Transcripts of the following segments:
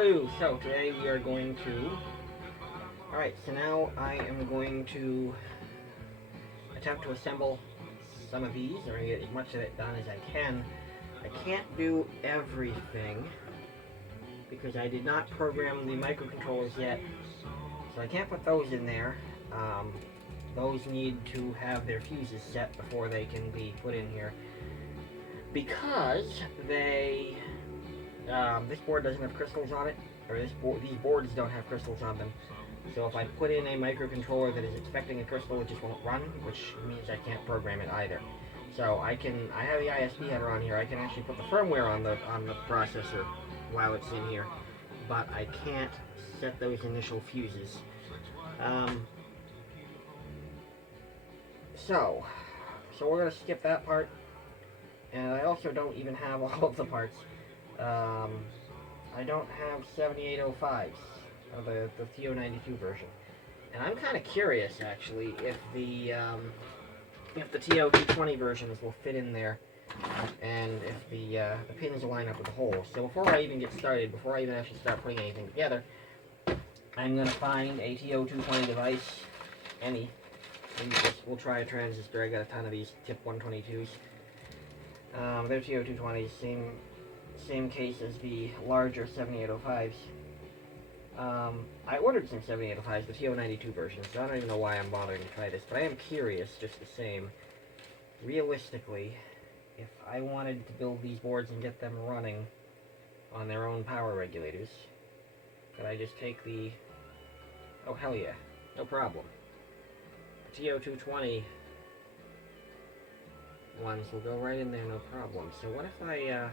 Hello, so today we are going to... Alright, so now I am going to attempt to assemble some of these, or get as much of it done as I can. I can't do everything, because I did not program the microcontrollers yet, so I can't put those in there. Those need to have their fuses set before they can be put in here, because they... this board doesn't have crystals on it, or these boards don't have crystals on them. So if I put in a microcontroller that is expecting a crystal, it just won't run, which means I can't program it either. So I have the ISP header on here. I can actually put the firmware on the processor while it's in here, but I can't set those initial fuses. So we're gonna skip that part, and I also don't even have all of the parts. I don't have 7805s, or the TO92 version, and I'm kind of curious actually if the TO220 versions will fit in there, and if the pins will line up with the holes. So before I even get started, before I even actually start putting anything together, I'm gonna find a TO220 device, any. We'll try a transistor. I got a ton of these tip 122s. They're TO220s, same case as the larger 7805s. I ordered some 7805s, the TO92 version, so I don't even know why I'm bothering to try this, but I am curious just the same. Realistically, if I wanted to build these boards and get them running on their own power regulators, could I just take the... Oh, hell yeah. No problem. The TO220 ones will go right in there, no problem. So what if I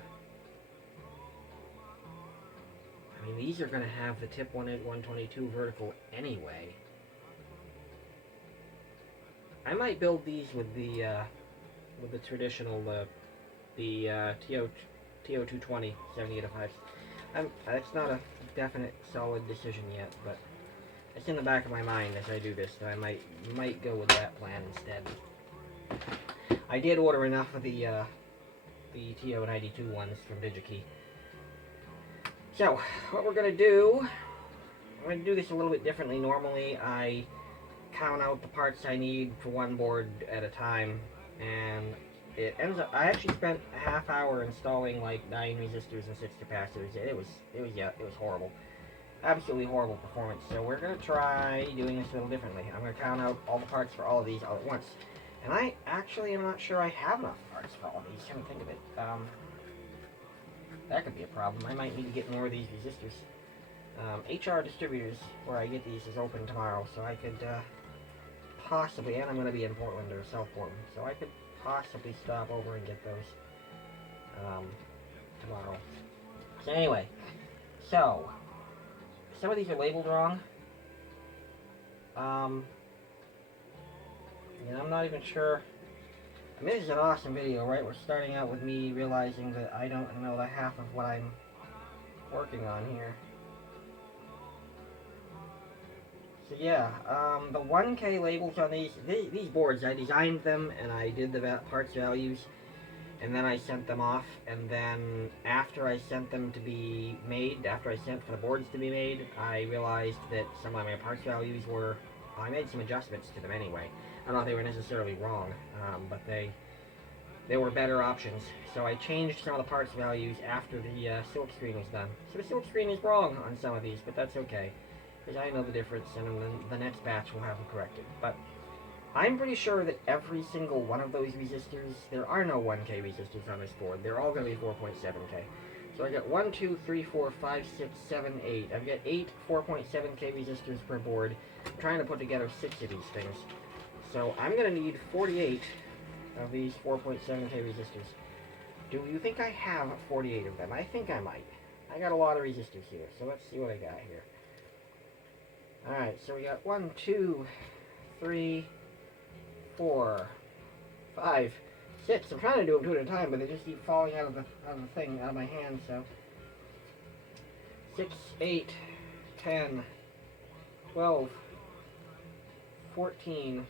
mean, these are going to have the tip 122 vertical anyway. I might build these with the traditional TO220 7805s. That's not a definite solid decision yet, but it's in the back of my mind as I do this that I might go with that plan instead. I did order enough of the TO92 ones from DigiKey. So, what we're going to do, I'm going to do this a little bit differently. Normally, I count out the parts I need for one board at a time, and it ends up, I actually spent a half hour installing like 9 resistors and 6 capacitors. It was horrible. Absolutely horrible performance. So we're going to try doing this a little differently. I'm going to count out all the parts for all of these all at once. And I actually am not sure I have enough parts for all of these. Come to think of it. That could be a problem. I might need to get more of these resistors. HR Distributors, where I get these, is open tomorrow, so I could possibly, and I'm going to be in Portland or South Portland, so I could possibly stop over and get those tomorrow. So anyway, so some of these are labeled wrong. And I'm not even sure. I mean, this is an awesome video, right? We're starting out with me realizing that I don't know the half of what I'm working on here. So yeah, the 1K labels on these boards, I designed them and I did the parts values, and then I sent them off, and then after I sent them to be made, after I sent for the boards to be made, I realized that some of my parts values were, I made some adjustments to them anyway. I don't know if they were necessarily wrong, but they were better options. So I changed some of the parts values after the silk screen was done. So the silk screen is wrong on some of these, but that's okay, because I know the difference, and then the next batch will have them corrected. But I'm pretty sure that every single one of those resistors, there are no 1K resistors on this board. They're all going to be 4.7K. So I got 1, 2, 3, 4, 5, 6, 7, 8. I've got 8 4.7K resistors per board. I'm trying to put together 6 of these things. So I'm going to need 48 of these 4.7K resistors. Do you think I have 48 of them? I think I might. I got a lot of resistors here, so let's see what I got here. Alright, so we got 1, 2, 3, 4, 5, 6. I'm trying to do them 2 at a time, but they just keep falling out of the thing, out of my hand, so. 6, 8, 10, 12, 14,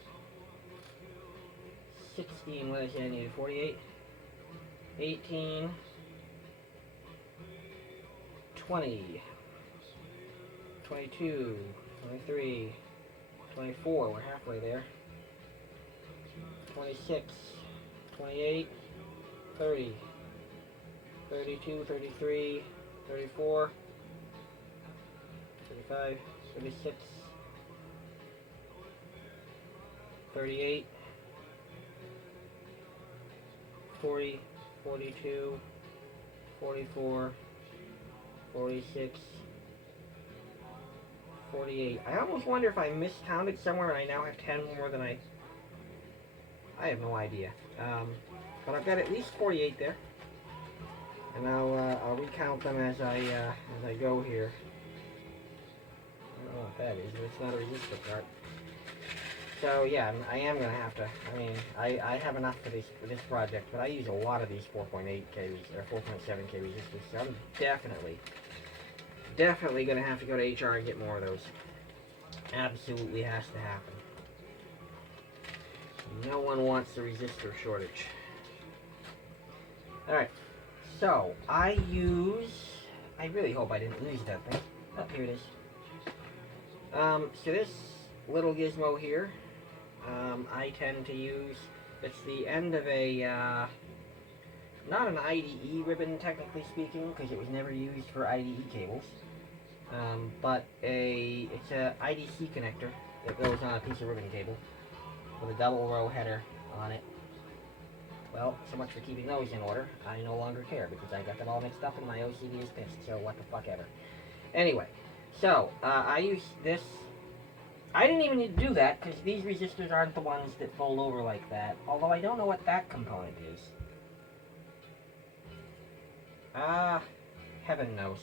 16, what did I say I needed? 48, 18, 20, 22, 23, 24, we're halfway there. 26, 28, 30, 32, 33, 34, 35, 36, 38, 40, 42, 44, 46, 48. I almost wonder if I miscounted somewhere and I now have 10 more than I have no idea. But I've got at least 48 there. And I'll recount them as I go here. I don't know what that is, but it's not a resistor part. So yeah, I am gonna have to. I mean, I have enough for this project, but I use a lot of these 4.8K or 4.7K resistors. So I'm definitely gonna have to go to HR and get more of those. Absolutely has to happen. No one wants a resistor shortage. All right. So I really hope I didn't lose that thing. Oh, here it is. So this little gizmo here, I tend to use, it's the end of a, not an IDE ribbon technically speaking, because it was never used for IDE cables, but it's a IDC connector that goes on a piece of ribbon cable with a double row header on it. Well, so much for keeping those in order. I no longer care because I got them all mixed up and my OCD is pissed, so what the fuck ever. Anyway, so I use this. I didn't even need to do that because these resistors aren't the ones that fold over like that, although I don't know what that component is. Heaven knows.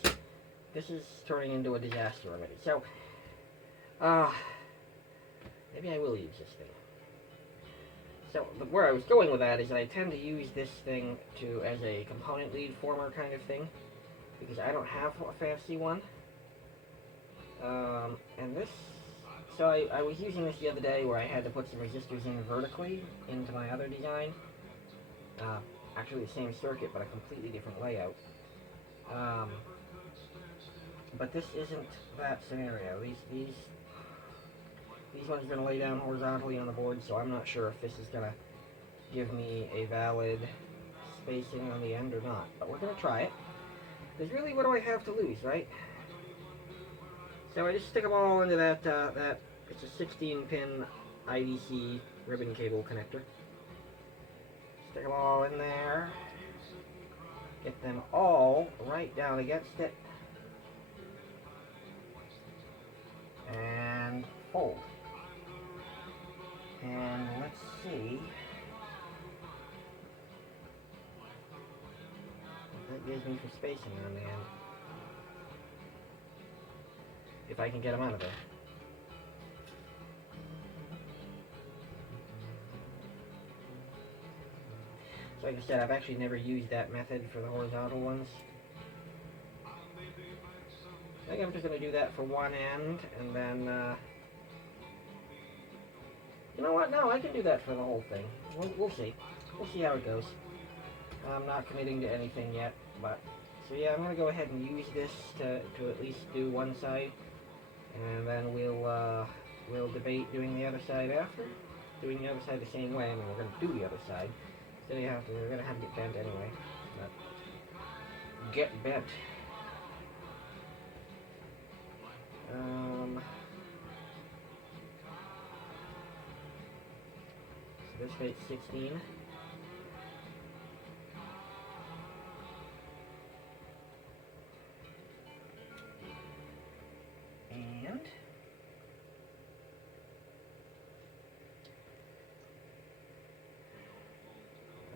This is turning into a disaster already. So, maybe I will use this thing. So where I was going with that is that I tend to use this thing as a component lead former kind of thing, because I don't have a fancy one. And this, so I was using this the other day where I had to put some resistors in vertically into my other design. Actually the same circuit, but a completely different layout. But this isn't that scenario. These ones are going to lay down horizontally on the board, so I'm not sure if this is going to give me a valid spacing on the end or not. But we're going to try it. Because really, what do I have to lose, right? So I just stick them all into that it's a 16-pin IDC ribbon cable connector. Stick them all in there. Get them all right down against it. And fold. And let's see what that gives me for spacing on the end. If I can get them out of there. So like I said, I've actually never used that method for the horizontal ones. I think I'm just going to do that for one end, and then, you know what? No, I can do that for the whole thing. We'll see. We'll see how it goes. I'm not committing to anything yet, but... So yeah, I'm going to go ahead and use this to at least do one side, and then we'll debate doing the other side after. Doing the other side the same way. I mean, we're going to do the other side. So we're going to have to get bent anyway. But get bent. So this rate's 16. And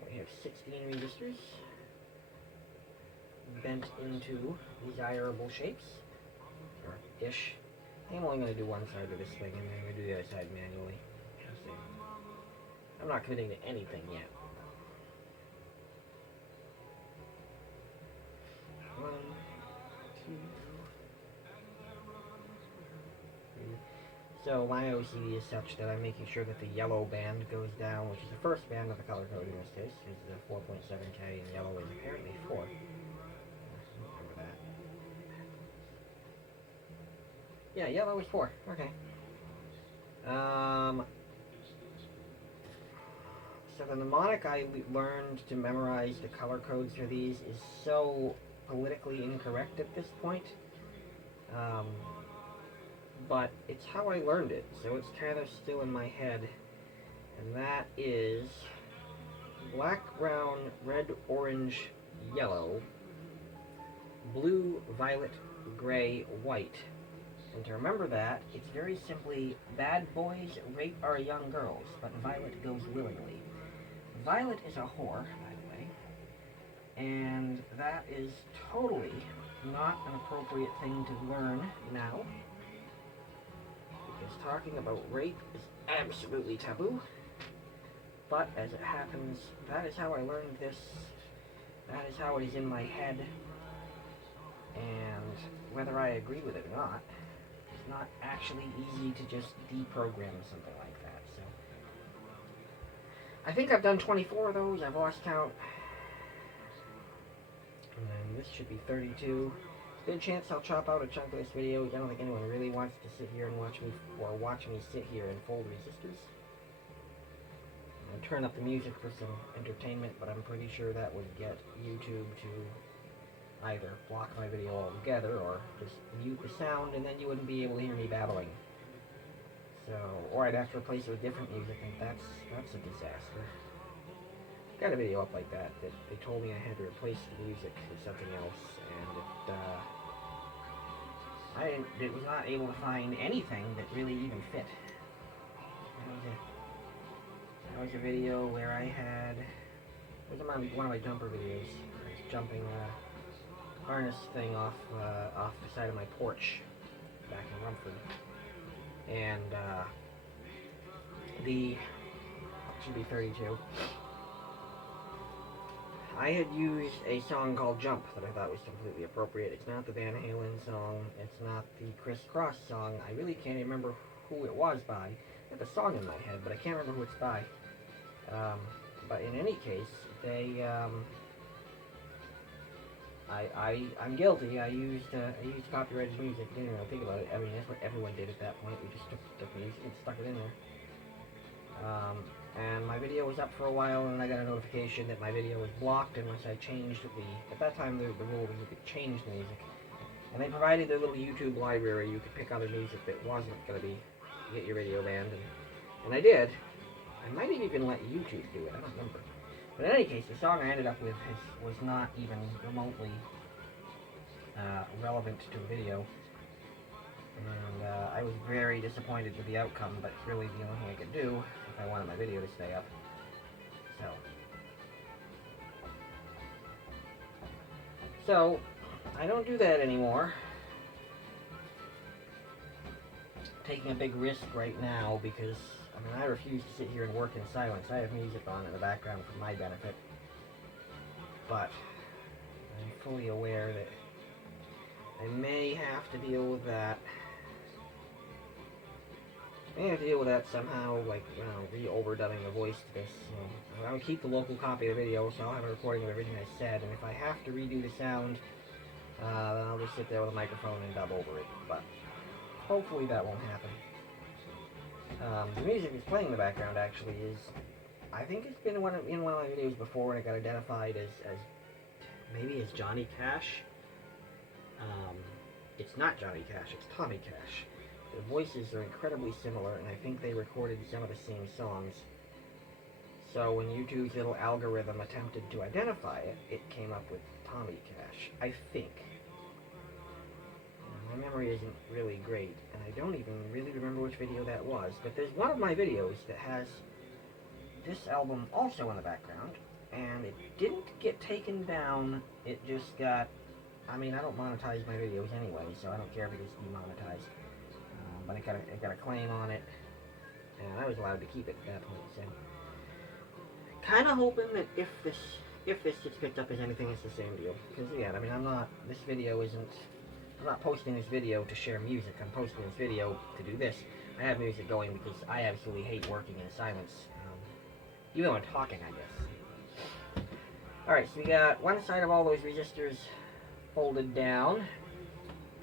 we have 16 resistors bent into desirable shapes. Ish. I'm only going to do one side of this thing, and then I'm going to do the other side manually. I'm not committing to anything yet. 1, 2, 3. So my OCD is such that I'm making sure that the yellow band goes down, which is the first band of the color code in this case, because the 4.7K and yellow is apparently 4. Remember that. Yeah, yellow is 4. Okay. So the mnemonic I learned to memorize the color codes for these is so politically incorrect at this point. But it's how I learned it, so it's kind of still in my head. And that is black, brown, red, orange, yellow, blue, violet, gray, white. And to remember that, it's very simply, bad boys rape our young girls, but Violet goes willingly. Violet is a whore, by the way, and that is totally not an appropriate thing to learn now, because talking about rape is absolutely taboo. But as it happens, that is how I learned this, that is how it is in my head, and whether I agree with it or not, it's not actually easy to just deprogram something like that. So I think I've done 24 of those. I've lost count. And then this should be 32. Good chance I'll chop out a chunk of this video. I don't think anyone really wants to sit here and watch me sit here and fold resistors. I'll turn up the music for some entertainment, but I'm pretty sure that would get YouTube to either block my video altogether or just mute the sound, and then you wouldn't be able to hear me babbling. So, or I'd have to replace it with different music, and that's a disaster. Got a video up like that they told me I had to replace the music with something else, and it was not able to find anything that really even fit. That was a video where I had, it was one of my jumper videos. I was jumping a harness thing off the side of my porch back in Rumford, and it should be 32. I had used a song called Jump that I thought was completely appropriate. It's not the Van Halen song, it's not the Criss Cross song. I really can't remember who it was by. I have the song in my head, but I can't remember who it's by. But in any case, I'm guilty. I used copyrighted music. Didn't even think about it. I mean, that's what everyone did at that point. We just took the music and stuck it in there. And my video was up for a while, and I got a notification that my video was blocked unless I changed at that time the rule was you could change the music. And they provided their little YouTube library. You could pick other music that wasn't going to get your video banned, and I did. I might have even let YouTube do it, I don't remember. But in any case, the song I ended up with was not even remotely relevant to the video. And I was very disappointed with the outcome, but it's really the only thing I could do if I wanted my video to stay up. So I don't do that anymore. Taking a big risk right now because, I mean, I refuse to sit here and work in silence. I have music on in the background for my benefit. But I'm fully aware that I may have to deal with that. I may have to deal with that somehow, like, you know, re-overdubbing the voice to this. You know, I'll keep the local copy of the video, so I'll have a recording of everything I said, and if I have to redo the sound, then I'll just sit there with a microphone and dub over it. But hopefully that won't happen. The music that's playing in the background actually is, I think it's been in one of my videos before when it got identified as maybe as Johnny Cash. It's not Johnny Cash, it's Tommy Cash. The voices are incredibly similar, and I think they recorded some of the same songs. So when YouTube's little algorithm attempted to identify it, it came up with Tommy Cash, I think. My memory isn't really great, and I don't even really remember which video that was, but there's one of my videos that has this album also in the background, and it didn't get taken down, it just got, I mean, I don't monetize my videos anyway, so I don't care if it gets demonetized, but it got a claim on it, and I was allowed to keep it at that point, so kind of hoping that if this gets picked up as anything, it's the same deal, because again, I mean, I'm not posting this video to share music. I'm posting this video to do this. I have music going because I absolutely hate working in silence. Even when talking, I guess. Alright, so we got one side of all those resistors folded down.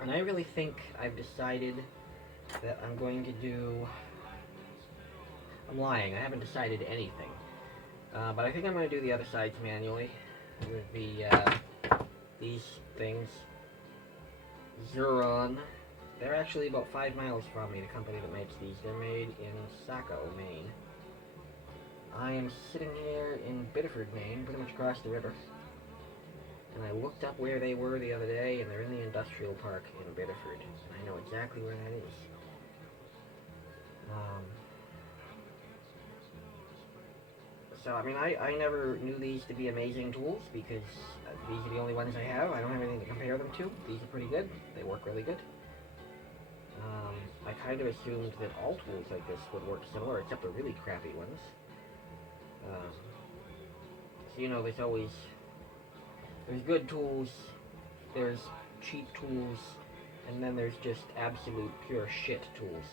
And I really think I've decided that I'm going to do... I'm lying, I haven't decided anything. But I think I'm going to do the other sides manually with these things. Xuron. They're actually about 5 miles from me, the company that makes these. They're made in Saco, Maine. I am sitting here in Biddeford, Maine, pretty much across the river. And I looked up where they were the other day, and they're in the industrial park in Biddeford. And I know exactly where that is. So, I mean, I never knew these to be amazing tools, because these are the only ones I have. I don't have anything to compare them to. These are pretty good. They work really good. I kind of assumed that all tools like this would work similar, except the really crappy ones. So, you know, there's good tools, there's cheap tools, and then there's just absolute pure shit tools.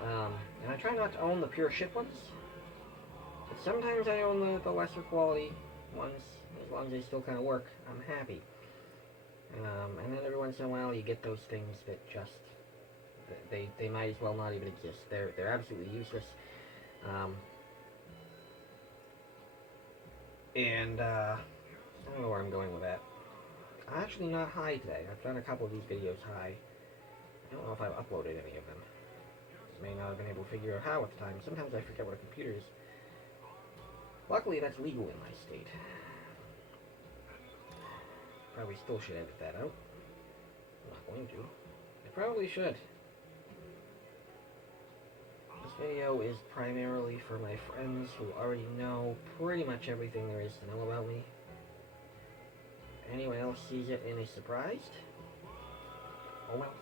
And I try not to own the pure shit ones, but sometimes I own the lesser quality ones. As long as they still kind of work, I'm happy. And then every once in a while you get those things that just, they might as well not even exist. They're absolutely useless. I don't know where I'm going with that. I'm actually not high today. I've done a couple of these videos high. I don't know if I've uploaded any of them. May not have been able to figure out how at the time. Sometimes I forget what a computer is. Luckily, that's legal in my state. Probably still should edit that out. I'm not going to. I probably should. This video is primarily for my friends who already know pretty much everything there is to know about me. If anyone else sees it and is surprised, oh well.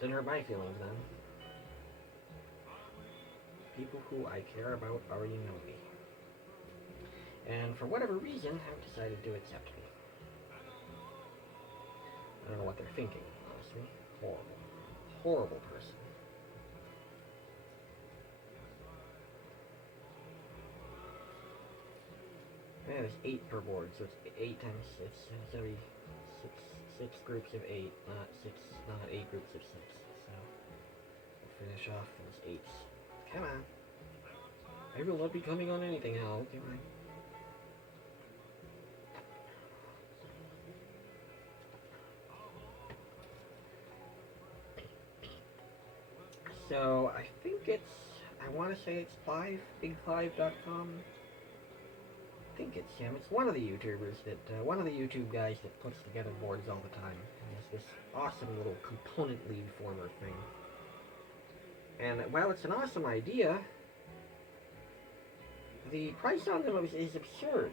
Doesn't hurt my feelings then. People who I care about already know me. And for whatever reason, have decided to accept me. I don't know what they're thinking, honestly. Horrible. Horrible person. Yeah, there's 8 per board, so it's 8 times 6. It's every 6 groups of 8, not 8 groups of 6. So, we'll finish off those 8s. Come on. I will not be coming on anything, Hal. Come on. So, I think it's, I want to say it's Clive, BigClive.com. I think it's him. It's one of the YouTubers that, one of the YouTube guys that puts together boards all the time. And has this awesome little component lead former thing. And while it's an awesome idea, the price on them is absurd.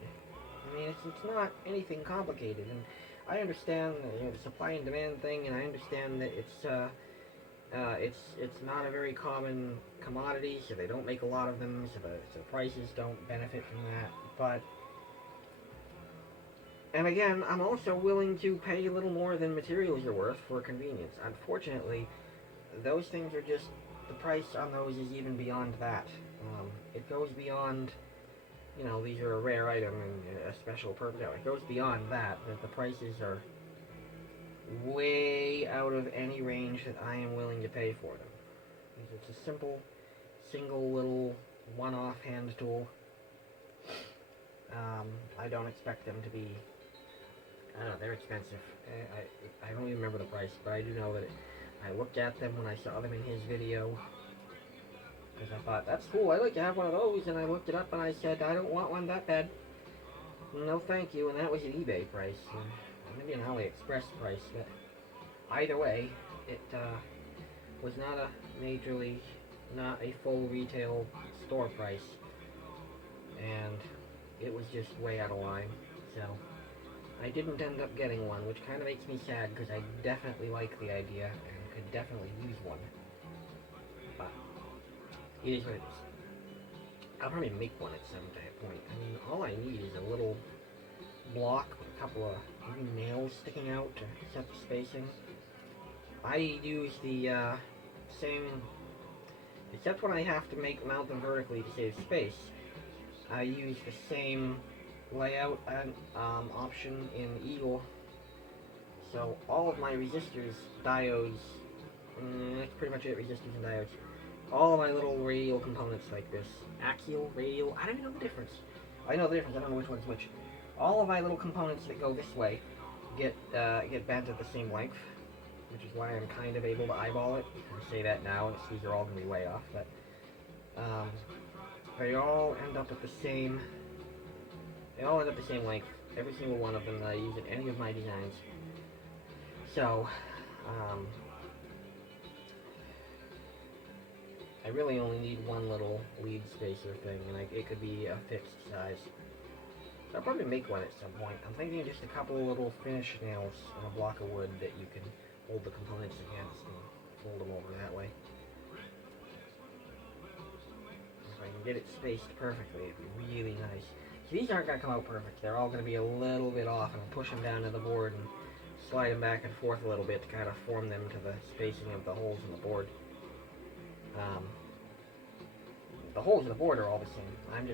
I mean, it's not anything complicated. And I understand, you know, the supply and demand thing, and I understand that it's not a very common commodity, so they don't make a lot of them, so the prices don't benefit from that. But, and again, I'm also willing to pay a little more than materials are worth for convenience. Unfortunately, those things are just, the price on those is even beyond that. It goes beyond, you know, these are a rare item and a special purpose. It goes beyond that the prices are way out of any range that I am willing to pay for them. It's a simple, single little one-off hand tool. I don't expect them to be, I don't know, they're expensive. I don't even remember the price, but I do know that I looked at them when I saw them in his video, because I thought, that's cool, I'd like to have one of those, and I looked it up and I said, I don't want one that bad. No thank you, and that was an eBay price. Maybe an AliExpress price, but either way, it was not not a full retail store price, and it was just way out of line, so I didn't end up getting one, which kind of makes me sad, because I definitely like the idea, and could definitely use one, but it is what it is. I'll probably make one at some point. I mean, all I need is a little block with a couple of nails sticking out to set the spacing. I use the same, except when I have to mount them vertically to save space, I use the same layout and option in Eagle. So all of my resistors, diodes, That's pretty much it, resistors and diodes. All of my little radial components like this. Axial, radial, I don't even know the difference. I know the difference, I don't know which one's which. All of my little components that go this way get bent at the same length, which is why I'm kind of able to eyeball it. I say that now, and these are all going to be way off, but they all end up at the same. They all end up the same length. Every single one of them that I use in any of my designs. So, I really only need one little lead spacer thing, and it could be a fixed size. I'll probably make one at some point. I'm thinking just a couple of little finish nails on a block of wood that you can hold the components against and fold them over that way. If I can get it spaced perfectly, it'd be really nice. So these aren't going to come out perfect. They're all going to be a little bit off, and I'll push them down to the board and slide them back and forth a little bit to kind of form them to the spacing of the holes in the board. The holes in the board are all the same. I'm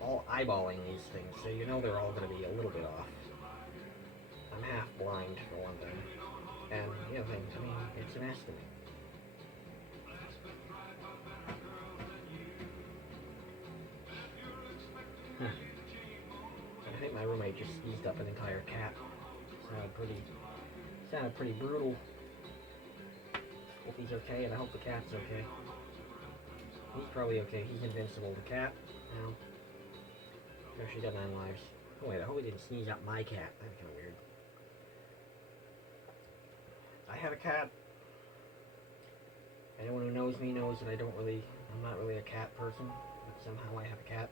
all eyeballing these things, so you know they're all going to be a little bit off. I'm half blind, for one thing. And the other thing, it's an estimate. I think my roommate just sneezed up an entire cat. Sounded pretty brutal. Hope he's okay, and I hope the cat's okay. He's probably okay. He's invincible. The cat, no. Sure, she got 9 lives. Oh wait, I hope he didn't sneeze out my cat. That'd be kind of weird. I have a cat. Anyone who knows me knows that I'm not really a cat person, but somehow I have a cat.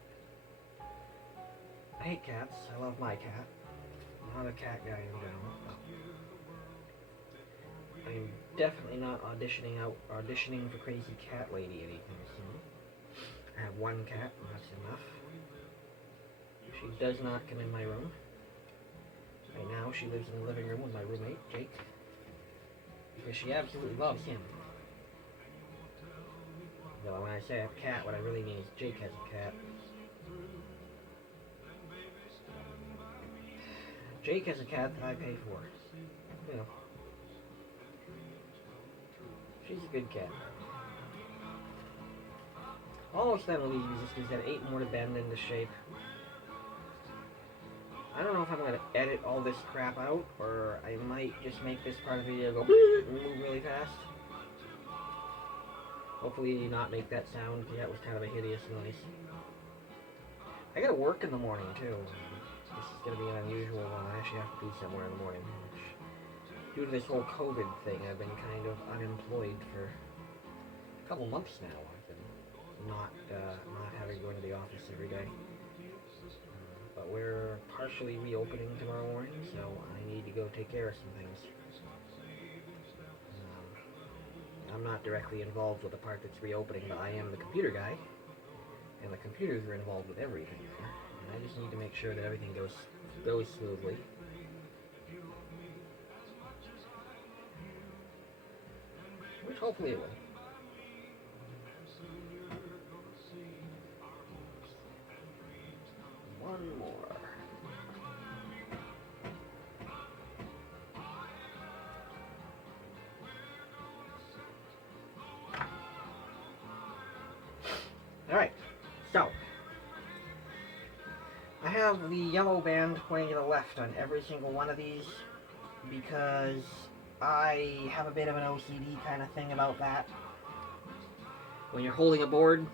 I hate cats. I love my cat. I'm not a cat guy in general. I'm definitely not auditioning for Crazy Cat Lady anytime soon. I have one cat, and that's enough. She does not come in my room. Right now, she lives in the living room with my roommate, Jake, because she absolutely loves him. Though when I say I have a cat, what I really mean is Jake has a cat. Jake has a cat that I pay for. You know. She's a good cat. Almost done with these resistors. Got 8 more to bend into shape. I don't know if I'm going to edit all this crap out, or I might just make this part of the video go and move really fast. Hopefully not make that sound, because that was kind of a hideous noise. I gotta work in the morning, too. This is going to be an unusual one. I actually have to be somewhere in the morning. Due to this whole COVID thing, I've been kind of unemployed for a couple months now. I've been not having to go into the office every day. But we're partially reopening tomorrow morning, so I need to go take care of some things. I'm not directly involved with the part that's reopening, but I am the computer guy, and the computers are involved with everything. And I just need to make sure that everything goes smoothly. Which hopefully it will. One more. Alright, so I have the yellow band pointing to the left on every single one of these because I have a bit of an OCD kind of thing about that. When you're holding a board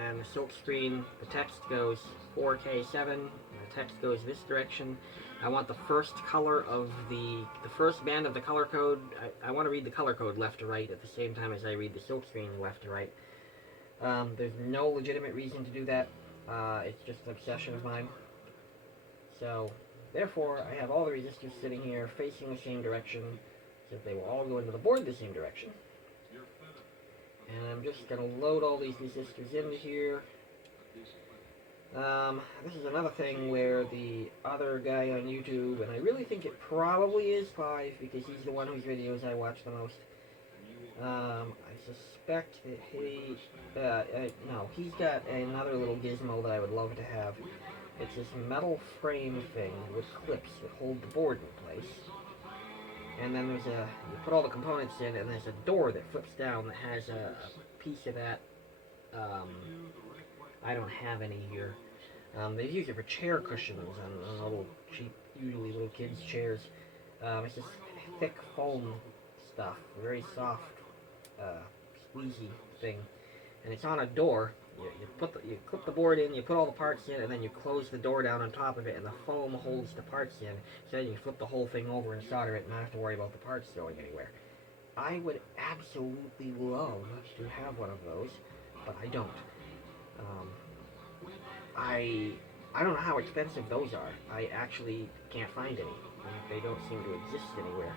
and the silk screen, the text goes 4K7, and the text goes this direction, I want the first color of the first band of the color code, I want to read the color code left to right at the same time as I read the silk screen left to right. There's no legitimate reason to do that. It's just an obsession of mine. So, therefore, I have all the resistors sitting here facing the same direction, so they will all go into the board the same direction. And I'm just going to load all these resistors into here. This is another thing where the other guy on YouTube, and I really think it probably is 5 because he's the one whose videos I watch the most. I suspect that he's got another little gizmo that I would love to have. It's this metal frame thing with clips that hold the board in place. and then there's a, you put all the components in, and there's a door that flips down that has a piece of that. I don't have any here. They use it for chair cushions on little cheap, usually little kids' chairs. It's just thick foam stuff, very soft, squeezy thing, and it's on a door. You clip the board in, you put all the parts in, and then you close the door down on top of it, and the foam holds the parts in. So then you flip the whole thing over and solder it, and not have to worry about the parts going anywhere. I would absolutely love to have one of those, but I don't. I don't know how expensive those are. I actually can't find any. They don't seem to exist anywhere.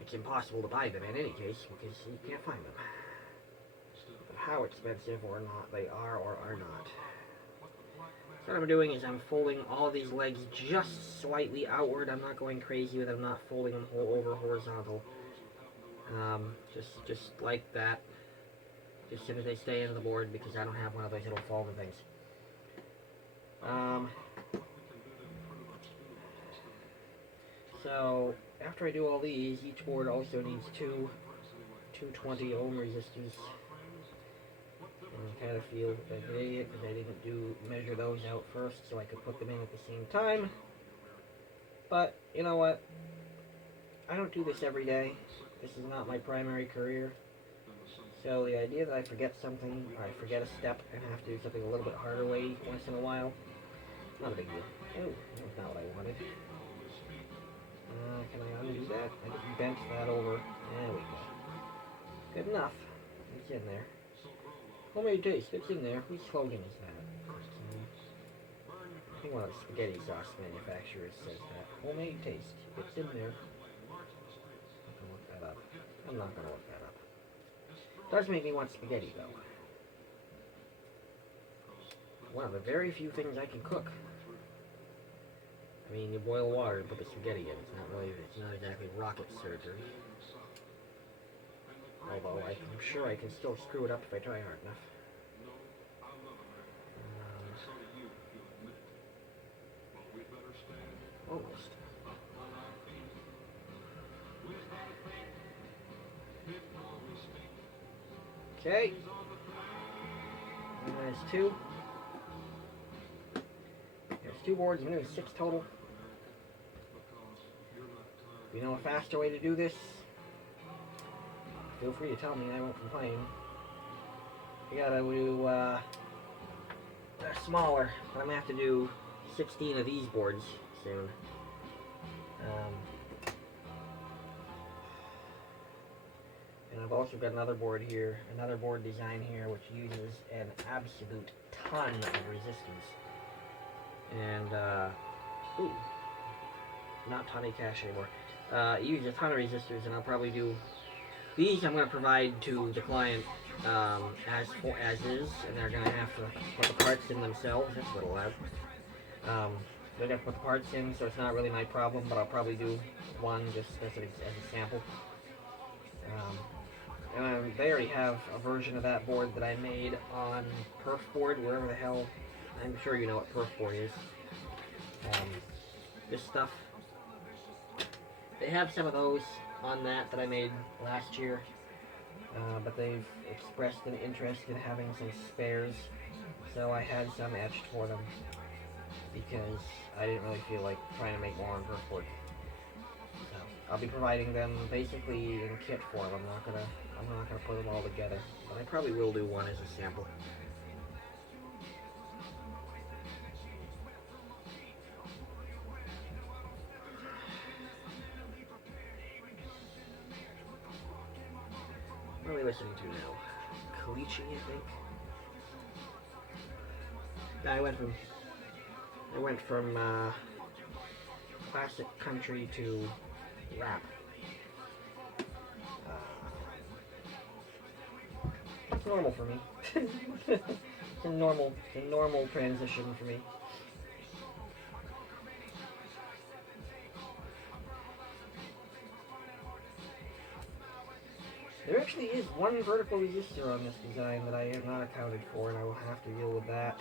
It's impossible to buy them in any case because you can't find them. But how expensive or not they are or are not. So what I'm doing is I'm folding all these legs just slightly outward. I'm not going crazy with them. I'm not folding them over horizontal. Just like that. Just so that they stay into the board because I don't have one of those little foam things. So after I do all these, each board also needs two 220 ohm resistors. And I kind of feel like an idiot because I didn't measure those out first so I could put them in at the same time. But you know what? I don't do this every day. This is not my primary career. So the idea that I forget something, or I forget a step and have to do something a little bit harder way once in a while, not a big deal. Oh, that's not what I wanted. Can I undo that? I just bent that over. There we go. Good enough. It's in there. Homemade taste. It's in there. Whose slogan is that? I think one of the spaghetti sauce manufacturers says that. Homemade taste. It's in there. I can look that up. I'm not going to look that up. Does make me want spaghetti though. One of the very few things I can cook. I mean, you boil water and put the spaghetti in. It's not exactly rocket surgery. Although I'm sure I can still screw it up if I try hard enough. Almost. Okay. And there's two. There's two boards, and there's 6 total. If you know a faster way to do this, feel free to tell me, I won't complain. I gotta do, they're smaller, but I'm gonna have to do 16 of these boards soon. And I've also got another board here, another board design here, which uses an absolute ton of resistors. And, ooh, not Tony Cash anymore. It uses a ton of resistors, and I'll probably do, these I'm going to provide to the client as is, and they're going to have to put the parts in themselves. That's a little loud. They're going to put the parts in, so it's not really my problem, but I'll probably do one just as a sample. And they already have a version of that board that I made on perf board, wherever the hell. I'm sure you know what perf board is. This stuff. They have some of those on that I made last year, but they've expressed an interest in having some spares, so I had some etched for them because I didn't really feel like trying to make more on perf board. So I'll be providing them basically in kit form. I'm not gonna put them all together, but I probably will do one as a sample. What are we listening to now? Kalichi, I think. I went from classic country to rap. It's normal for me. It's a normal transition for me. There actually is one vertical resistor on this design that I have not accounted for, and I will have to deal with that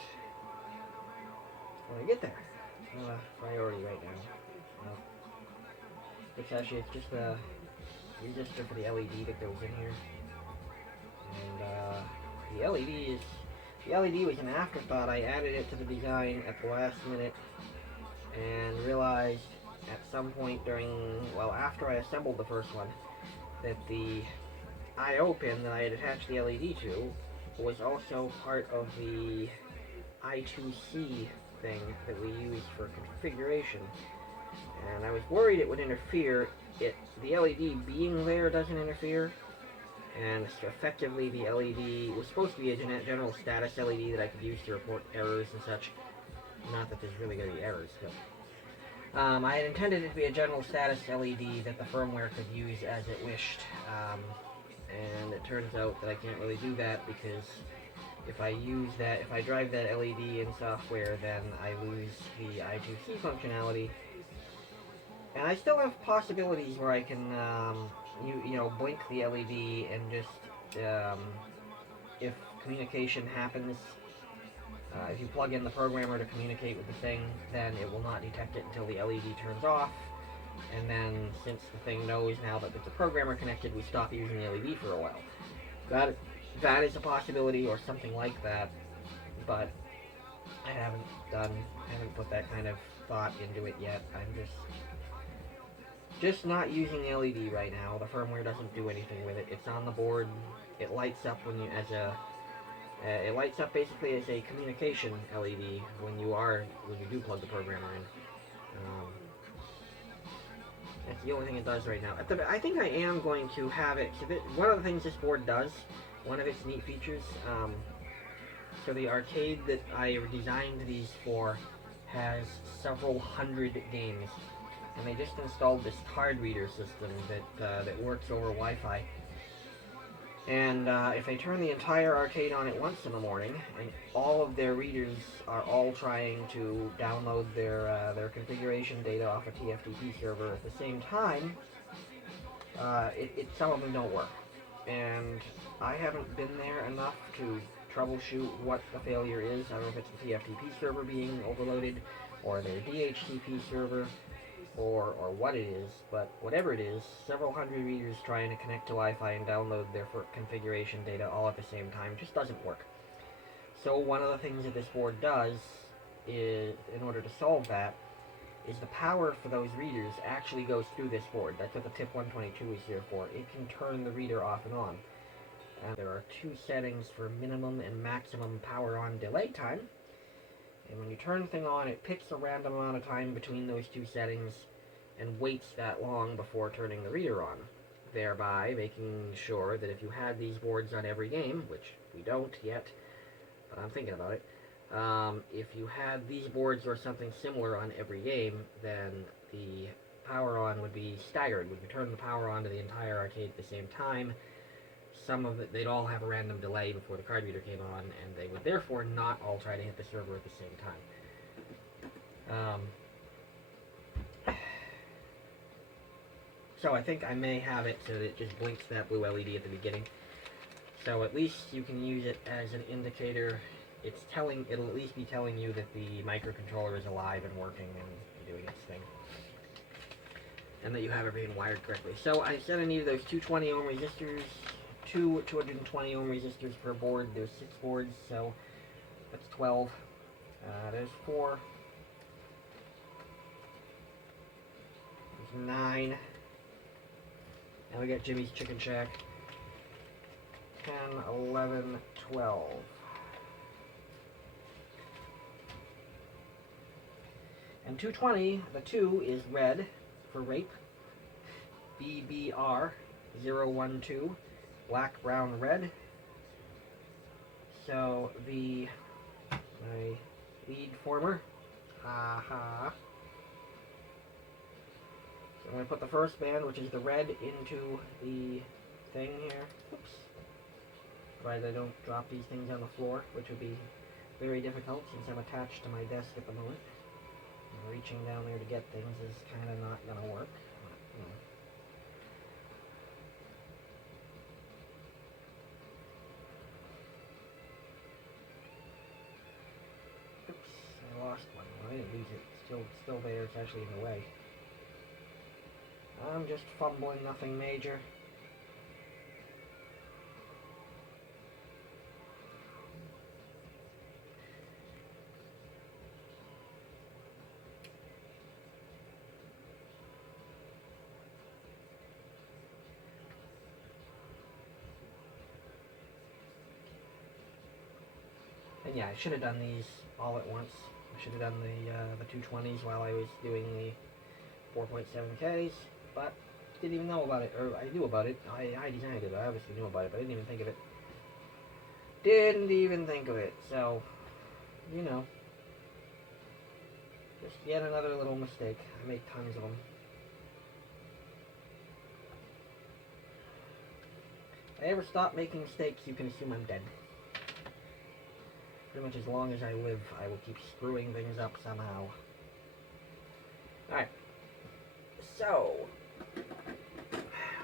when I get there. It's not a priority right now. No. it's just a resistor for the LED that goes in here. And the LED was an afterthought. I added it to the design at the last minute and realized at some point after I assembled the first one, that the I/O pin that I had attached the LED to was also part of the I2C thing that we use for configuration. And I was worried it would interfere. The LED being there doesn't interfere, and so effectively the LED was supposed to be a general status LED that I could use to report errors and such. Not that there's really going to be errors, but I had intended it to be a general status LED that the firmware could use as it wished, and it turns out that I can't really do that, because if I drive that LED in software, then I lose the I2C functionality. And I still have possibilities where I can, blink the LED and just, if communication happens, if you plug in the programmer to communicate with the thing, then it will not detect it until the LED turns off. And then, since the thing knows now that there's a programmer connected, we stop using the LED for a while. That is a possibility, or something like that, but I haven't put that kind of thought into it yet. I'm just not using the LED right now. The firmware doesn't do anything with it. It's on the board. It lights up it lights up basically as a communication LED when you do plug the programmer in. That's the only thing it does right now. I think I am going to have it. So one of the things this board does, one of its neat features, so the arcade that I designed these for has several hundred games, and they just installed this card reader system that works over Wi-Fi. And if they turn the entire arcade on at once in the morning, and all of their readers are all trying to download their configuration data off a TFTP server at the same time, some of them don't work. And I haven't been there enough to troubleshoot what the failure is. I don't know if it's the TFTP server being overloaded, or their DHCP server, or what it is, but whatever it is, several hundred readers trying to connect to Wi-Fi and download their configuration data all at the same time just doesn't work. So one of the things that this board does is, in order to solve that, is the power for those readers actually goes through this board. That's what the TIP 122 is here for. It can turn the reader off and on. And there are two settings for minimum and maximum power on delay time. And when you turn the thing on, it picks a random amount of time between those two settings and waits that long before turning the reader on, thereby making sure that if you had these boards on every game, which we don't yet, but I'm thinking about it, if you had these boards or something similar on every game, then the power on would be staggered. When you turn the power on to the entire arcade at the same time, they'd all have a random delay before the card reader came on, and they would therefore not all try to hit the server at the same time. So I think I may have it so that it just blinks that blue LED at the beginning. So at least you can use it as an indicator. It'll at least be telling you that the microcontroller is alive and working and doing its thing, and that you have everything wired correctly. So I said I needed those 220 ohm resistors, two 220 ohm resistors per board. There's 6 boards, so that's 12. There's 4. There's 9. Now we got Jimmy's Chicken Shack. 10, 11, 12. And 220, the 2 is red for rape. BBR 012, black, brown, red. So my lead former, so I'm going to put the first band, which is the red, into the thing here. Oops. Provided I don't drop these things on the floor, which would be very difficult since I'm attached to my desk at the moment. And reaching down there to get things is kind of not going to work. Oops, I lost one. Well, I didn't lose it. It's still there. It's actually in the way. I'm just fumbling, nothing major. And yeah, I should have done these all at once. I should have done the 220s while I was doing the 4.7Ks, but didn't even know about it, or I knew about it. I designed it, I obviously knew about it, but I didn't even think of it. Didn't even think of it, so, you know. Just yet another little mistake. I make tons of them. If I ever stop making mistakes, you can assume I'm dead. Pretty much as long as I live, I will keep screwing things up somehow. Alright. So,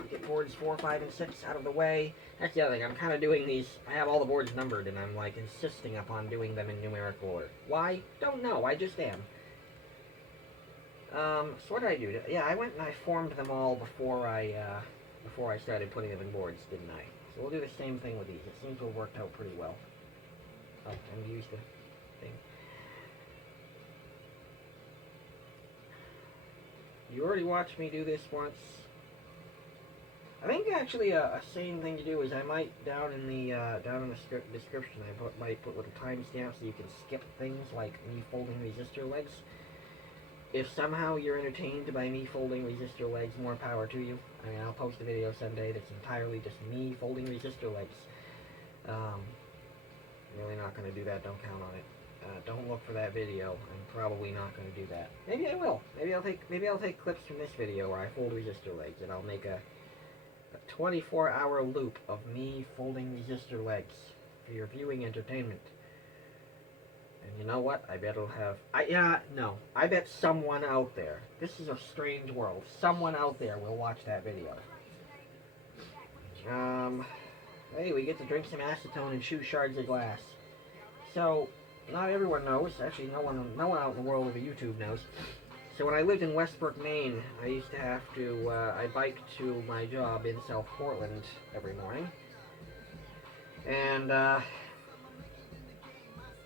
get boards 4, 5, and 6 out of the way. That's the other thing, I'm kind of doing these, I have all the boards numbered, and I'm like insisting upon doing them in numerical order. Why? Don't know, I just am. So what did I do? Yeah, I went and I formed them all before I started putting them in boards, didn't I? So we'll do the same thing with these. It seems to have worked out pretty well. Oh, and use the thing. You already watched me do this once. I think actually a sane thing to do is I might down in the description might put little timestamps so you can skip things like me folding resistor legs. If somehow you're entertained by me folding resistor legs, more power to you. I mean, I'll post a video someday that's entirely just me folding resistor legs. Really not going to do that. Don't count on it. Don't look for that video. I'm probably not going to do that. Maybe I will. Maybe I'll take clips from this video where I fold resistor legs, and I'll make a 24-hour loop of me folding resistor legs for your viewing entertainment. And you know what? I bet it'll have... I bet someone out there, this is a strange world, someone out there will watch that video. Hey, we get to drink some acetone and chew shards of glass. So, not everyone knows, actually no one out in the world of YouTube knows. So when I lived in Westbrook, Maine, I used to have to, I biked to my job in South Portland every morning. And,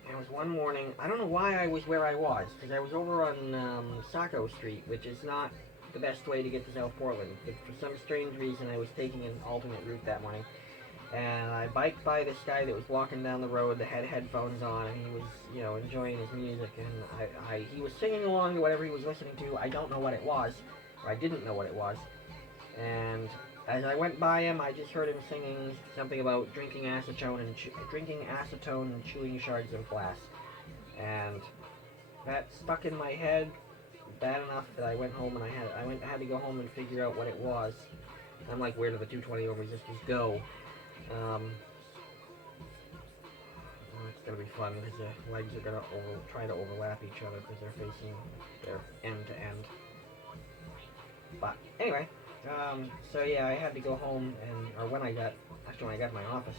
it was one morning, I don't know why I was where I was, because I was over on Saco Street, which is not the best way to get to South Portland. But for some strange reason, I was taking an alternate route that morning. And I biked by this guy that was walking down the road that had headphones on, and he was, you know, enjoying his music, and he was singing along to whatever he was listening to. I don't know what it was, or I didn't know what it was. And as I went by him, I just heard him singing something about drinking acetone and chewing shards of glass. And that stuck in my head bad enough that I went home and I had to go home and figure out what it was. I'm like, where do the 220 ohm resistors go? It's gonna be fun because the legs are gonna try to overlap each other because they're end to end. But anyway, so yeah, I had to go home when I got to my office,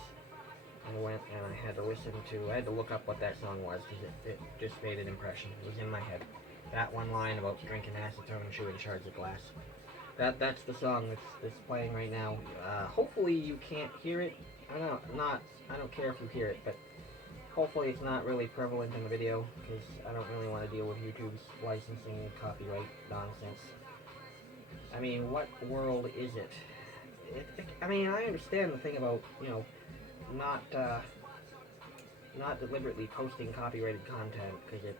I went and I had to look up what that song was because it just made an impression. It was in my head. That one line about drinking acetone and chewing shards of glass. That's the song that's playing right now. Hopefully you can't hear it. I don't care if you hear it, but hopefully it's not really prevalent in the video because I don't really want to deal with YouTube's licensing copyright nonsense. I mean, what world is it? I mean, I understand the thing about, you know, not deliberately posting copyrighted content because it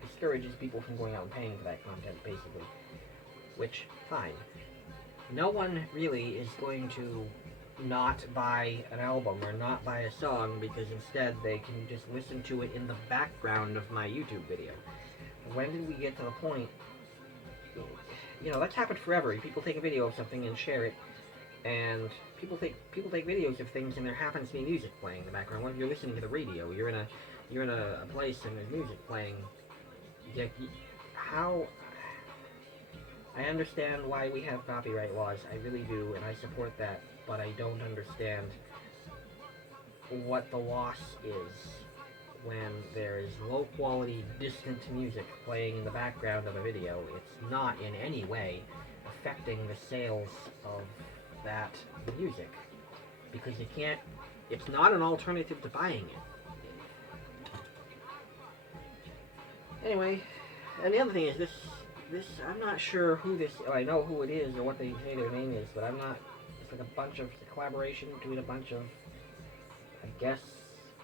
discourages people from going out and paying for that content, basically. Which, fine. No one really is going to not buy an album or not buy a song because instead they can just listen to it in the background of my YouTube video. When did we get to the point? You know, that's happened forever. People take a video of something and share it, and people take videos of things and there happens to be music playing in the background. When you're listening to the radio, you're in a place and there's music playing. How? I understand why we have copyright laws, I really do, and I support that, but I don't understand what the loss is when there is low-quality, distant music playing in the background of a video. It's not in any way affecting the sales of that music, because you can't, it's not an alternative to buying it. Anyway, and the other thing is this, I'm not sure who this, I know who it is or what they say their name is, but I'm not, it's like a bunch of collaboration between a bunch of, I guess,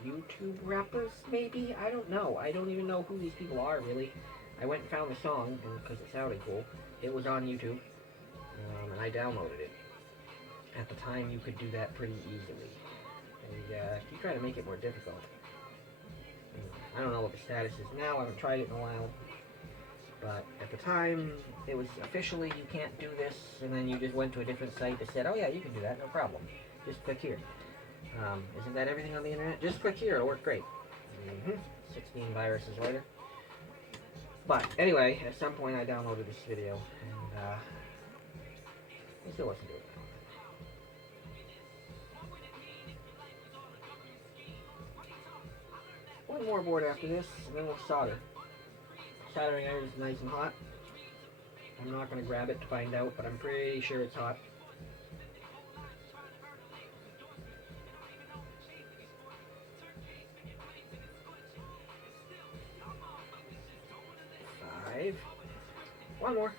YouTube rappers, maybe? I don't know. I don't even know who these people are, really. I went and found the song because it sounded cool. It was on YouTube, and I downloaded it. At the time, you could do that pretty easily. And you try to make it more difficult. I don't know what the status is now. I haven't tried it in a while. But at the time, it was officially, you can't do this, and then you just went to a different site that said, oh yeah, you can do that, no problem. Just click here. Isn't that everything on the internet? Just click here, it'll work great. 16 viruses later. But anyway, at some point I downloaded this video, and it still wasn't doing it. One more board after this, and then we'll solder. Soldering iron is nice and hot. I'm not going to grab it to find out, but I'm pretty sure it's hot. One more.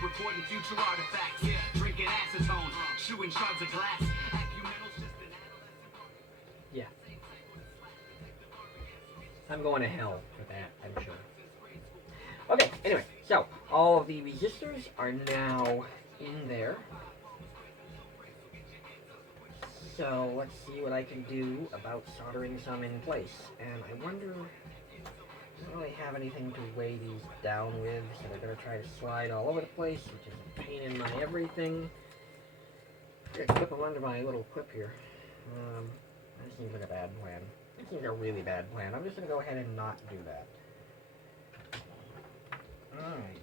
Reporting future artifacts, yeah, drinking acetone, chewing shards of glass. Yeah. I'm going to hell for that, I'm sure. Okay, anyway, so all of the resistors are now in there. So let's see what I can do about soldering some in place. And I wonder, I don't really have anything to weigh these down with, so they're going to try to slide all over the place, which is a pain in my everything. I'm going to clip them under my little clip here. That seems like a bad plan. It seems like a really bad plan. I'm just going to go ahead and not do that. Alright.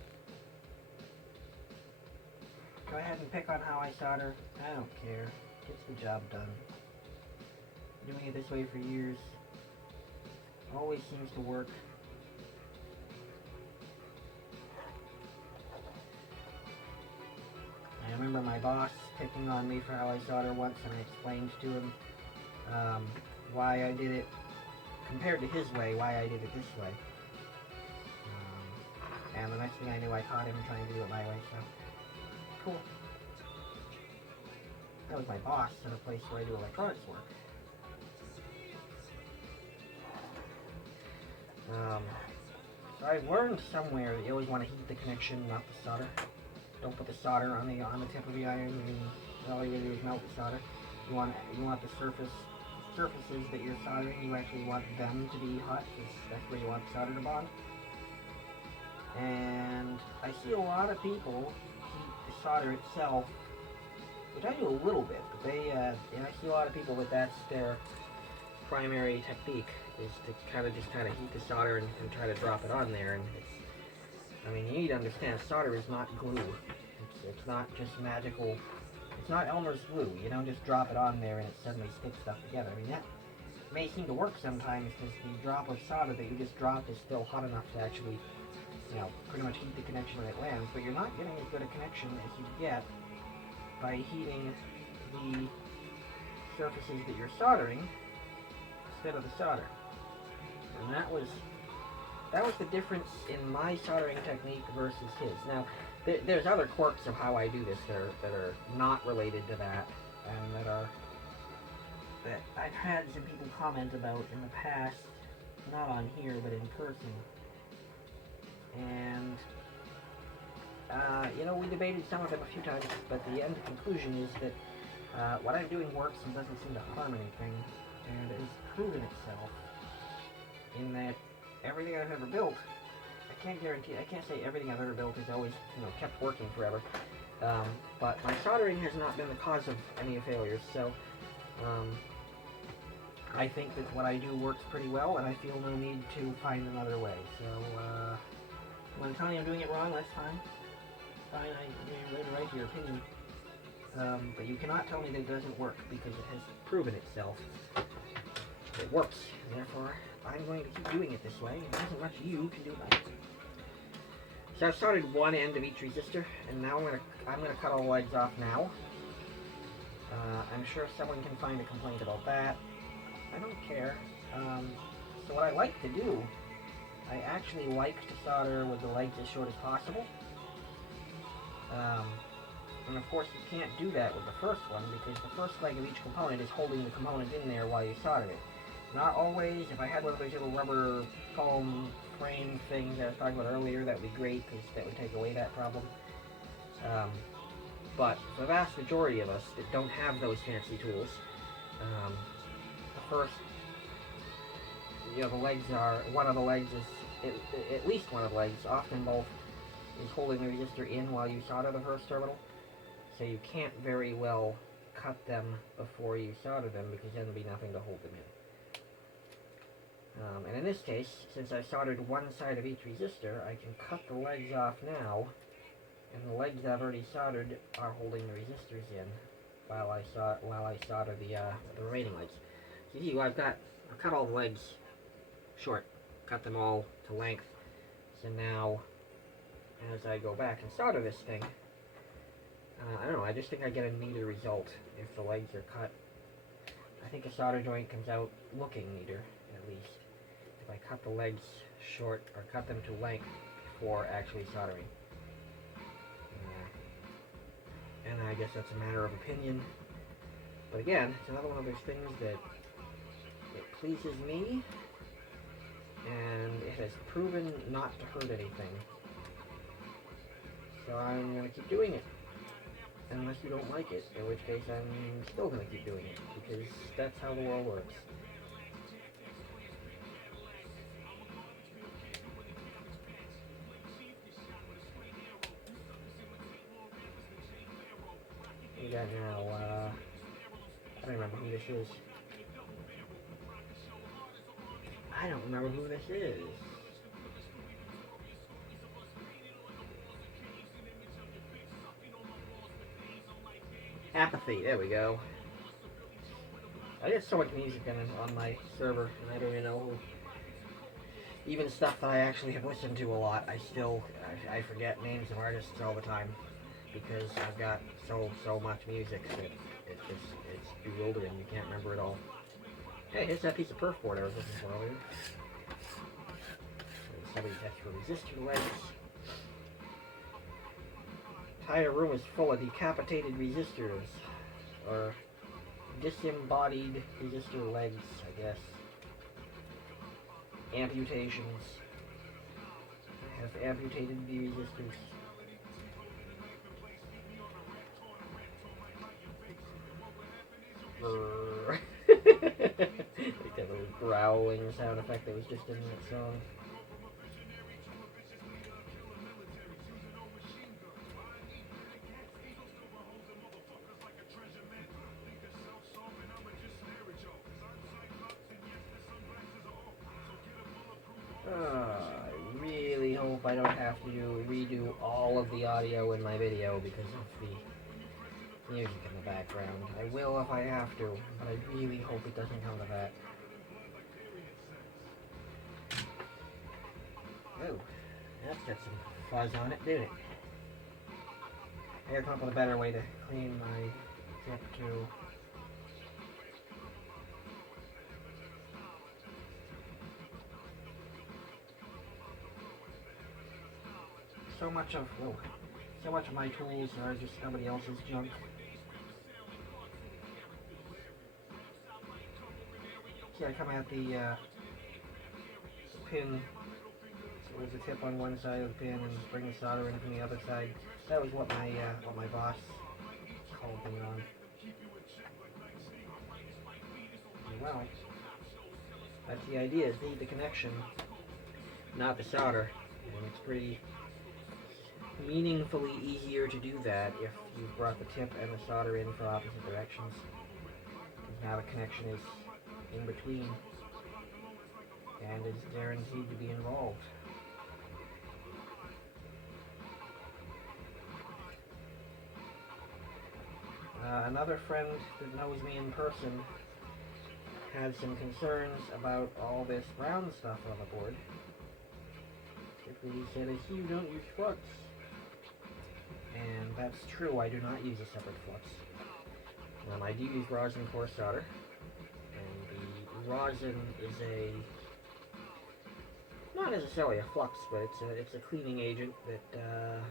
Go ahead and pick on how I solder. I don't care. Gets the job done. Doing it this way for years. Always seems to work. I remember my boss picking on me for how I solder once, and I explained to him why I did it, compared to his way, why I did it this way. And the next thing I knew, I caught him trying to do it my way, so cool. That was my boss at a place where I do electronics work. So I've learned somewhere that you always want to heat the connection, not the solder. Don't put the solder on the tip of the iron, and all you do is melt the solder. You want the surfaces that you're soldering. You actually want them to be hot, because that's where you want the solder to bond. And I see a lot of people heat the solder itself, which I do a little bit, but I see a lot of people that that's their primary technique, is to kind of heat the solder and try to drop it on there. And I mean, you need to understand, solder is not glue. It's not just magical. It's not Elmer's glue. You don't just drop it on there and it suddenly sticks stuff together. I mean, that may seem to work sometimes because the drop of solder that you just dropped is still hot enough to actually, pretty much heat the connection when it lands. But you're not getting as good a connection as you get by heating the surfaces that you're soldering instead of the solder. And that was the difference in my soldering technique versus his. Now, there's other quirks of how I do this that are not related to that, and that I've had some people comment about in the past, not on here, but in person. And, we debated some of them a few times, but the end conclusion is that what I'm doing works and doesn't seem to harm anything, and it has proven itself in that everything I've ever built, I can't say everything I've ever built has always, kept working forever, But my soldering has not been the cause of any failures, so I think that what I do works pretty well, and I feel no need to find another way. So, when I'm telling you I'm doing it wrong, that's fine. Fine, you're right to your opinion. But you cannot tell me that it doesn't work, because it has proven itself. It works, and therefore I'm going to keep doing it this way, and there isn't much you can do about it. So I've started one end of each resistor, and now I'm gonna cut all the legs off now. I'm sure someone can find a complaint about that. I don't care. So what I like to do, I actually like to solder with the legs as short as possible. And of course you can't do that with the first one, because the first leg of each component is holding the component in there while you solder it. Not always. If I had one of those little rubber foam frame things I was talking about earlier, that would be great, because that would take away that problem. But for the vast majority of us that don't have those fancy tools, the first, the legs are, one of the legs is, at least one of the legs, often both, is holding the resistor in while you solder the first terminal. So you can't very well cut them before you solder them, because then there'll be nothing to hold them in. And in this case, since I soldered one side of each resistor, I can cut the legs off now, and the legs I've already soldered are holding the resistors in while I solder the remaining legs. So you see, I've cut all the legs short, cut them all to length. So now, as I go back and solder this thing, I don't know, I just think I get a neater result if the legs are cut. I think a solder joint comes out looking neater, at least, if I cut the legs short, or cut them to length before actually soldering. And I guess that's a matter of opinion. But again, it's another one of those things that it pleases me, and it has proven not to hurt anything. So I'm going to keep doing it. Unless you don't like it, in which case I'm still going to keep doing it, because that's how the world works. We got now, I don't remember who this is. I don't remember who this is. Apathy, there we go. I get so much music on my server, and I don't even know who. Even stuff that I actually have listened to a lot, I forget names of artists all the time, because I've got so much music that it's bewildering. You can't remember it all. Hey, here's that piece of perf board I was looking for earlier. Somebody has resistor legs. Entire room is full of decapitated resistors, or disembodied resistor legs, I guess. Amputations. I have amputated the resistors. Like that little growling sound effect that was just in that song. I really hope I don't have to redo all of the audio in my video because of the music in the background. I will if I have to, but I really hope it doesn't come to that. Oh, that's got some fuzz on it, didn't it? I gotta come up with a better way to clean my tip too. So much of my tools are just somebody else's junk. See, I come at the pin. So there's a tip on one side of the pin and bring the solder in from the other side. That was what my boss called me on. And well, that's the idea, is need the connection, not the solder. And it's pretty meaningfully easier to do that if you've brought the tip and the solder in for opposite directions. Now the connection is in between and is guaranteed to be involved. Another friend that knows me in person had some concerns about all this brown stuff on the board. He said, you don't use flux. And that's true, I do not use a separate flux. I do use rosin core solder. And the rosin is not necessarily a flux, but it's a cleaning agent that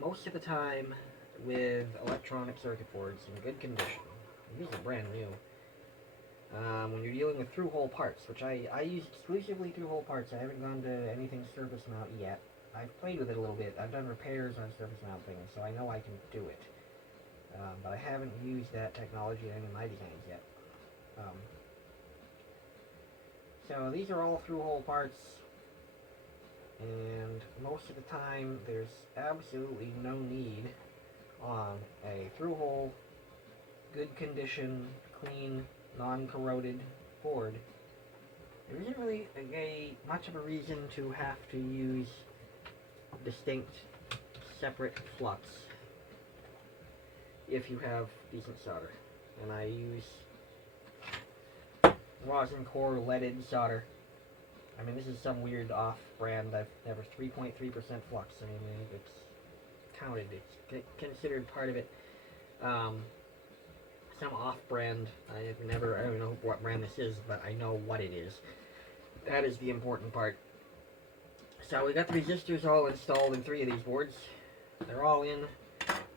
most of the time with electronic circuit boards in good condition, these are brand new, when you're dealing with through-hole parts, which I use exclusively through-hole parts. I haven't gone to anything surface mount yet. I've played with it a little bit. I've done repairs on surface mount things, so I know I can do it. But I haven't used that technology in any of my designs yet. So these are all through-hole parts, and most of the time there's absolutely no need on a through-hole, good condition, clean, non-corroded board. There isn't really much of a reason to have to use distinct, separate flux if you have decent solder. And I use rosin core leaded solder. I mean, this is some weird off-brand. I've never 3.3% flux. I mean, it's counted. It's considered part of it. Some off-brand. I don't know what brand this is, but I know what it is. That is the important part. So we got the resistors all installed in 3 of these boards. They're all in.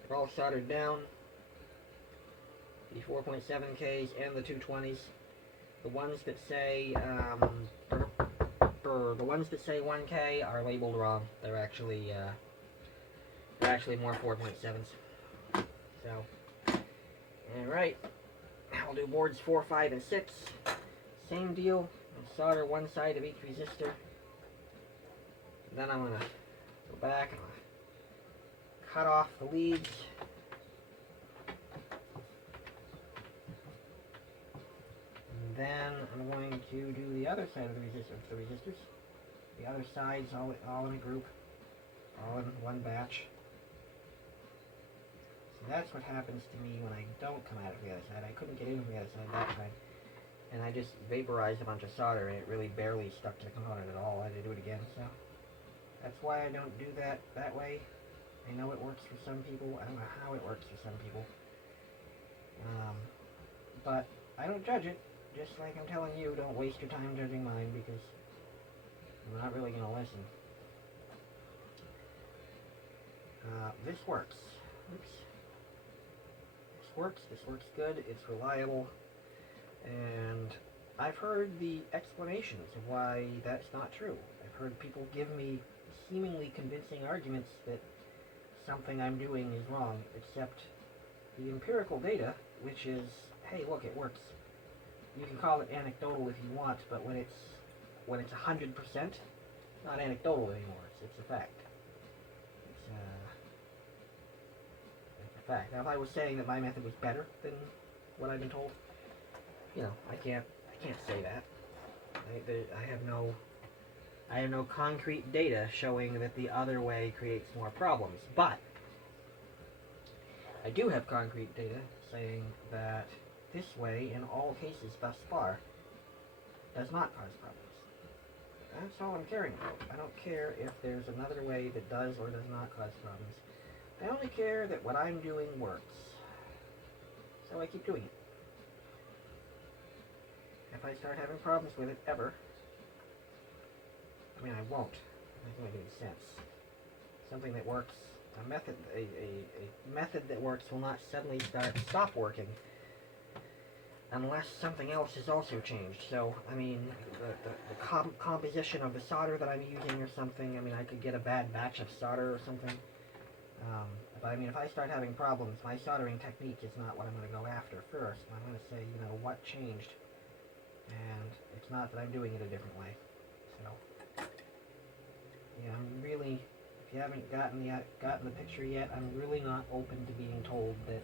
They're all soldered down. The 4.7Ks and the 220s. The ones that say 1K are labeled wrong. They're actually more 4.7s. So, all right. I'll do boards 4, 5, and 6. Same deal. I'll solder one side of each resistor. Then I'm gonna go back and cut off the leads. And then I'm going to do the other side of the resistors. The other sides all in a group, all in one batch. So that's what happens to me when I don't come at it from the other side. I couldn't get in from the other side that time. And I just vaporized a bunch of solder, and it really barely stuck to the component at all. I had to do it again, so that's why I don't do that way. I know it works for some people. I don't know how it works for some people. But I don't judge it. Just like I'm telling you, don't waste your time judging mine, because I'm not really going to listen. This works. Oops. This works good. It's reliable. And I've heard the explanations of why that's not true. I've heard people give me seemingly convincing arguments that something I'm doing is wrong, except the empirical data, which is, hey, look, it works. You can call it anecdotal if you want, but when it's 100%, not anecdotal anymore. It's a fact. It's a fact. Now, if I was saying that my method was better than what I've been told, I can't say that. I have no concrete data showing that the other way creates more problems. But I do have concrete data saying that this way, in all cases thus far, does not cause problems. That's all I'm caring about. I don't care if there's another way that does or does not cause problems. I only care that what I'm doing works. So I keep doing it. If I start having problems with it ever, I mean, I won't. It doesn't make any sense. Something that works, a method that works will not suddenly stop working unless something else is also changed. So, I mean, the composition of the solder that I'm using or something, I mean, I could get a bad batch of solder or something. But I mean, if I start having problems, my soldering technique is not what I'm going to go after first. I'm going to say, what changed? And it's not that I'm doing it a different way. So, I'm really If you haven't gotten the picture yet, I'm really not open to being told that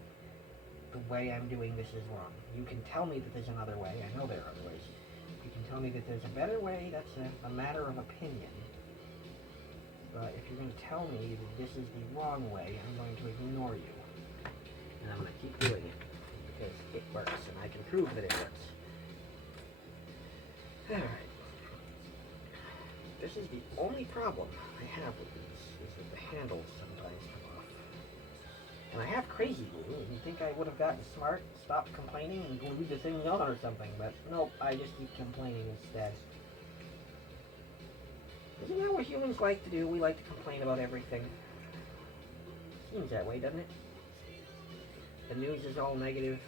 the way I'm doing this is wrong. You can tell me that there's another way. I know there are other ways. You can tell me that there's a better way. That's a matter of opinion. But if you're going to tell me that this is the wrong way, I'm going to ignore you. And I'm going to keep doing it. Because it works, and I can prove that it works. Alright. This is the only problem I have with these, is that the handles sometimes come off. And I have crazy glue, and you'd think I would have gotten smart, stopped complaining, and glued the thing on or something, but nope, I just keep complaining instead. Isn't that what humans like to do? We like to complain about everything. Seems that way, doesn't it? The news is all negative.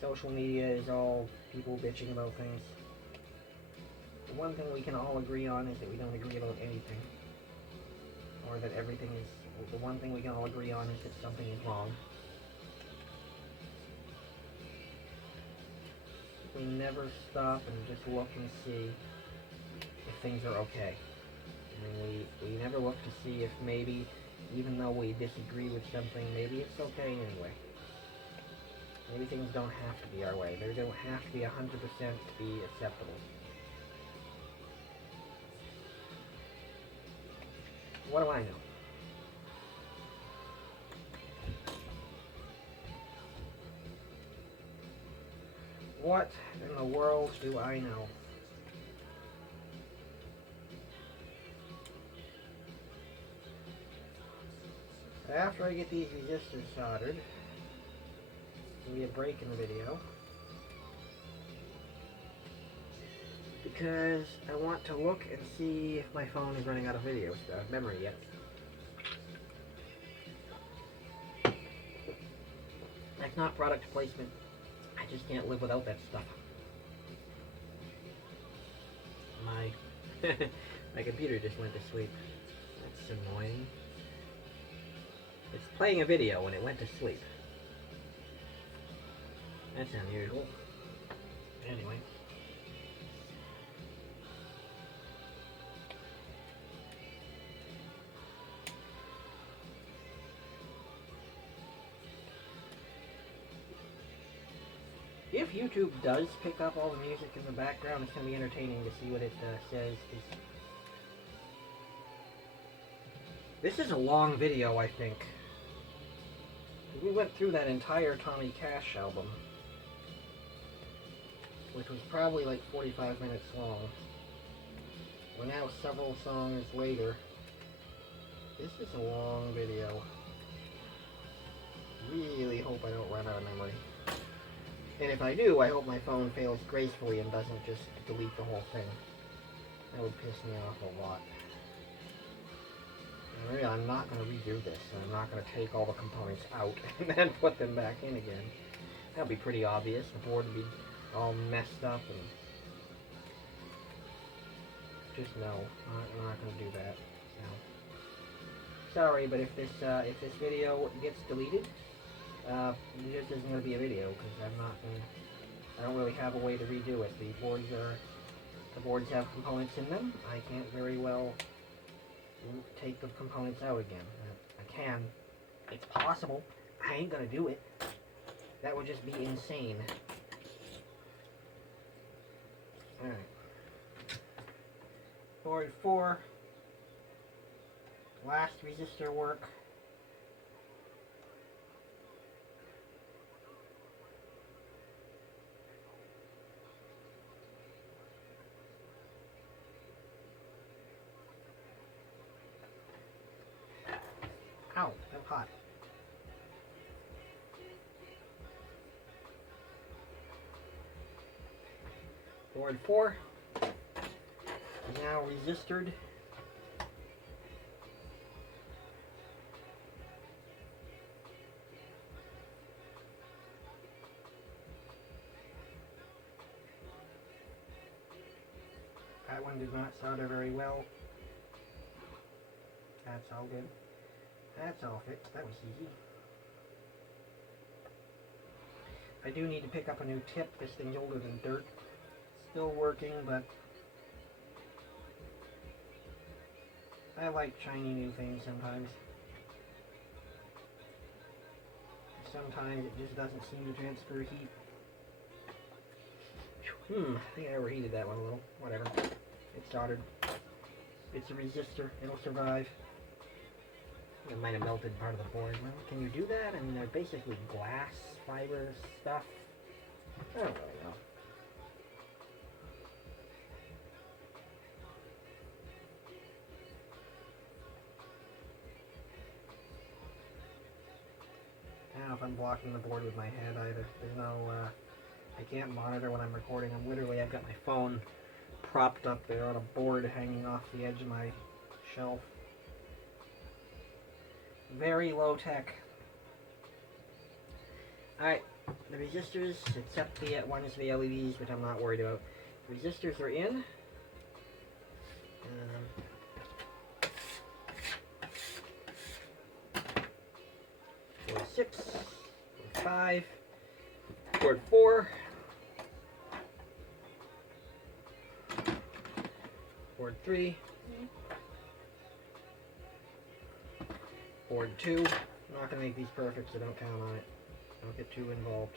Social media is all people bitching about things. The one thing we can all agree on is that we don't agree about anything. Or that everything is... The one thing we can all agree on is that something is wrong. We never stop and just look and see if things are okay. I mean, we never look to see if maybe, even though we disagree with something, maybe it's okay anyway. Maybe things don't have to be our way. They don't have to be 100% to be acceptable. What do I know? What in the world do I know? After I get these resistors soldered, there'll be a break in the video. Because I want to look and see if my phone is running out of memory yet. That's not product placement. I just can't live without that stuff. My computer just went to sleep. That's annoying. It's playing a video when it went to sleep. That's unusual. Anyway. If YouTube does pick up all the music in the background, it's going to be entertaining to see what it says. This is a long video, I think. We went through that entire Tommy Cash album, which was probably like 45 minutes long. We're now several songs later. This is a long video. Really hope I don't run out of memory. And if I do, I hope my phone fails gracefully and doesn't just delete the whole thing. That would piss me off a lot. And really, I'm not going to redo this. I'm not going to take all the components out and then put them back in again. That would be pretty obvious. The board would be all messed up and... Just no. I'm not going to do that. No. Sorry, but if this video gets deleted, this isn't going to be a video because I don't really have a way to redo it. The boards have components in them. I can't very well take the components out again. I can. It's possible. I ain't going to do it. That would just be insane. Alright. Board 4. Last resistor work. Ow, I'm hot. Board 4 is now resistored. That one did not solder very well. That's all good. That's all fixed. That was easy. I do need to pick up a new tip. This thing's older than dirt. Still working, but I like trying new things sometimes. Sometimes it just doesn't seem to transfer heat. I think I overheated that one a little. Whatever. It's soldered. It's a resistor. It'll survive. It might have melted part of the board. Well, can you do that? I mean, they're basically glass fiber stuff. I don't really know. I don't know if I'm blocking the board with my head either. There's no, I can't monitor when I'm recording. I've got my phone propped up there on a board hanging off the edge of my shelf. Very low tech. Alright, the resistors, except the ones for the LEDs, which I'm not worried about. Resistors are in. 6, 5, board 4, board 3, board 2. I'm not going to make these perfect, so don't count on it. Don't get too involved.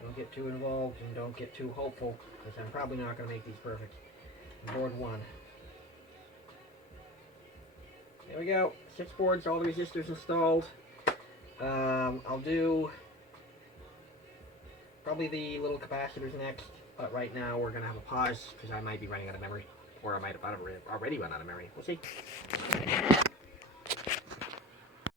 Don't get too involved and don't get too hopeful, because I'm probably not going to make these perfect. Board 1. There we go. 6 boards, all the resistors installed. I'll do probably the little capacitors next, but right now we're going to have a pause because I might be running out of memory, or I might have already run out of memory. We'll see.